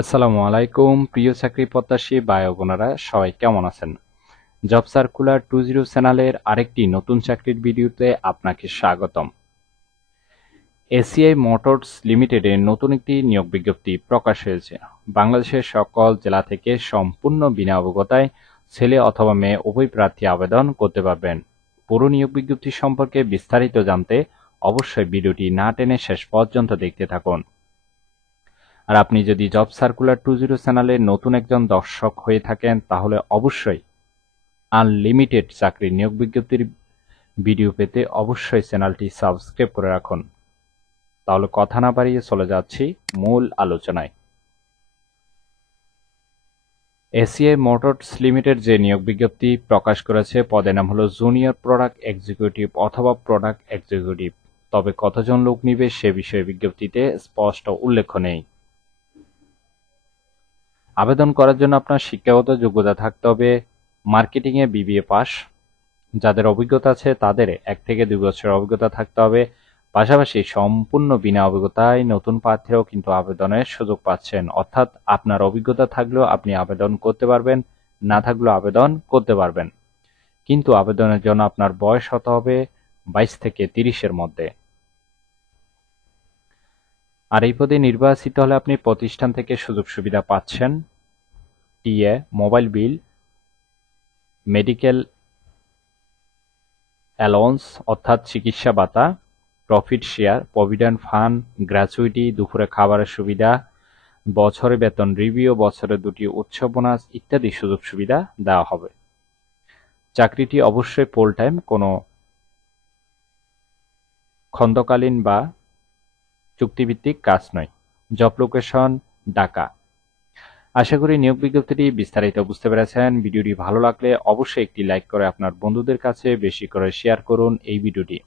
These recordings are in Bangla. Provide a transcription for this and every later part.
আসসালামু আলাইকুম প্রিয় চাকরি প্রত্যাশী ভাই ও বোনেরা, সবাই কেমন আছেন? জব সার্কুলার 20 চ্যানেলের আরেকটি নতুন চাকরির ভিডিওতে আপনাকে স্বাগতম। এসিআই মোটরস লিমিটেডের নতুন একটি নিয়োগ বিজ্ঞপ্তি প্রকাশ হয়েছে। বাংলাদেশের সকল জেলা থেকে সম্পূর্ণ বিনা অভিজ্ঞতায় ছেলে অথবা মেয়ে উভয় প্রার্থী আবেদন করতে পারবেন। পুরো নিয়োগ বিজ্ঞপ্তি সম্পর্কে বিস্তারিত জানতে অবশ্যই ভিডিওটি না টেনে শেষ পর্যন্ত দেখতে থাকুন। আর আপনি যদি জব সার্কুলার 20 চ্যানেলের নতুন একজন দর্শক হয়ে থাকেন, তাহলে অবশ্যই আনলিমিটেড চাকরির নিয়োগ বিজ্ঞপ্তির ভিডিও পেতে অবশ্যই চ্যানেলটি সাবস্ক্রাইব করে রাখুন। তাহলে কথা না বাড়িয়ে চলে যাচ্ছি মূল আলোচনায়। এসিআই মোটরস লিমিটেড যে নিয়োগ বিজ্ঞপ্তি প্রকাশ করেছে, পদের নাম হলো জুনিয়র প্রোডাক্ট এক্সিকিউটিভ অথবা প্রোডাক্ট এক্সিকিউটিভ। তবে কতজন লোক নিবে সে বিষয়ে বিজ্ঞপ্তিতে স্পষ্ট উল্লেখ নেই। আবেদন করার জন্য আপনার শিক্ষাগত যোগ্যতা থাকতে হবে মার্কেটিংয়ে বিবিএ পাস। যাদের অভিজ্ঞতা আছে তাদের 1 থেকে 2 বছরের অভিজ্ঞতা থাকতে হবে। পাশাপাশি সম্পূর্ণ বিনা অভিজ্ঞতায় নতুন প্রার্থীরাও কিন্তু আবেদনের সুযোগ পাচ্ছেন। অর্থাৎ আপনার অভিজ্ঞতা থাকলেও আপনি আবেদন করতে পারবেন, না থাকলেও আবেদন করতে পারবেন। কিন্তু আবেদনের জন্য আপনার বয়স হতে হবে 22 থেকে 30-এর মধ্যে। আর এই পদে নির্বাচিত হলে আপনি প্রতিষ্ঠান থেকে সুযোগ সুবিধা পাচ্ছেন: TA, mobile bill, medical allowance অর্থাৎ চিকিৎসা ভাতা, profit share, provident fund, gratuity, দুপুরে খাবারের সুবিধা, বছরে বেতন রিভিউ, বছরে 2টি উৎসব বোনাস ইত্যাদি সুযোগ সুবিধা দেওয়া হবে। চাকরিটি অবশ্যই ফুল টাইম, কোনো খণ্ডকালীন বা চুক্তিভিত্তিক কাজ নয়। Job location Dhaka. আশা করি নিয়োগ বিজ্ঞপ্তিটি বিস্তারিত বুঝতে পেরেছেন। ভিডিওটি ভালো লাগলে অবশ্যই একটি লাইক করে আপনার বন্ধুদের কাছে বেশি করে শেয়ার করুন এই ভিডিওটি,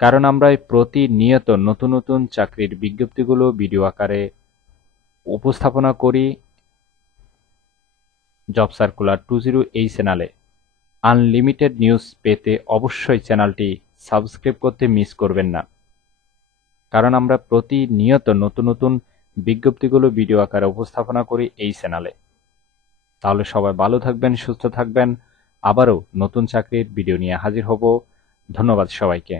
কারণ আমরা প্রতিনিয়ত নতুন নতুন চাকরির বিজ্ঞপ্তিগুলো ভিডিও আকারে উপস্থাপনা করি জব সার্কুলার 20 এই চ্যানেলে। আনলিমিটেড নিউজ পেতে অবশ্যই চ্যানেলটি সাবস্ক্রাইব করতে মিস করবেন না, কারণ আমরা প্রতিনিয়ত নতুন নতুন বিজ্ঞপ্তিগুলো ভিডিও আকারে উপস্থাপনা করি এই চ্যানেলে। তাহলে সবাই ভালো থাকবেন, সুস্থ থাকবেন। আবারও নতুন চাকরির ভিডিও নিয়ে হাজির হব। ধন্যবাদ সবাইকে।